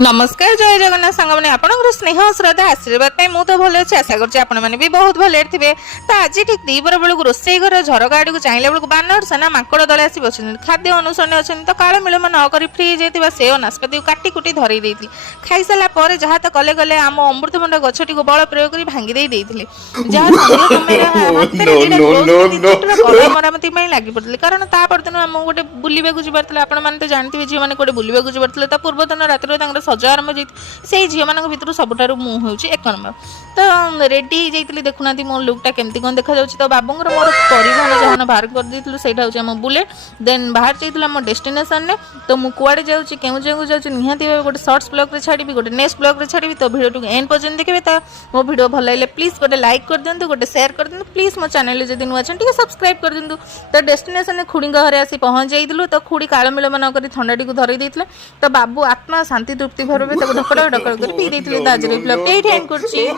नमस्कार जय जगन्नाथ सांग मैंने आपंकर स्नेह श्रद्धा आशीर्वाद मु तो भल अच्छे आशा करें भी बहुत भले थे। तो आज ठीक दीपर बेलू रोसई घर झरका आड़ को चाहिए बेलू बानर सेना माकड़ दल आसी बस खाद्य अनुसरण अच्छे तो काल मिलम नक फ्री जाता से नाशपाती काटी कुटी धरई देती खाई सारा जहाँ तो कले गले आम अमृतभंडा गछटी को बल प्रयोग कर भांगी देते मरामती लगी पड़ते कारण तापरदिन आम गोटे बुलवाक जाते आपण तो जानते झील मैंने गोटे बुलवाक जाते पूर्वदिन रात सज आरंभ से झील मान भर सबुठ मु हूँ एक नंबर। तो रेडी हो देखुना मो लुकटा केमती कौन देखा जाऊँ। तो बाबूंर मोर परिवहन जहां बाहर कर देथिलु सेटा होची हम बुलेट देन बाहर जाइथिलु हम डेस्टिनेशन ने। तो मु कुआडे जाउची केउ जेउ जाउची निहाती गोटे शॉर्ट्स ब्लॉग रे छाड़ीबी गोटे नेक्स्ट ब्लॉग रे छाड़ीबी। तो वीडियो टू एंड पर्यंत देखबे। तो मो वीडियो भल लागले प्लीज गोटे लाइक कर दियंतु गोटे शेयर कर दियंतु प्लीज मो चैनल जदि नुआ छन टिके सब्सक्राइब कर दियंतु। तो डेस्टिनेशन ने खुड़ी घरे आसी पहुंच जाइथिलु। तो खुड़ी काळ मिलमन करी ठंडाटी को धरि देथिले। तो बाबू आत्मा शांति तृप्ति भरबे तब ढकड़ ढकड़ कर पी देथिले। दाजरे ब्लॉग एठी एंड करची।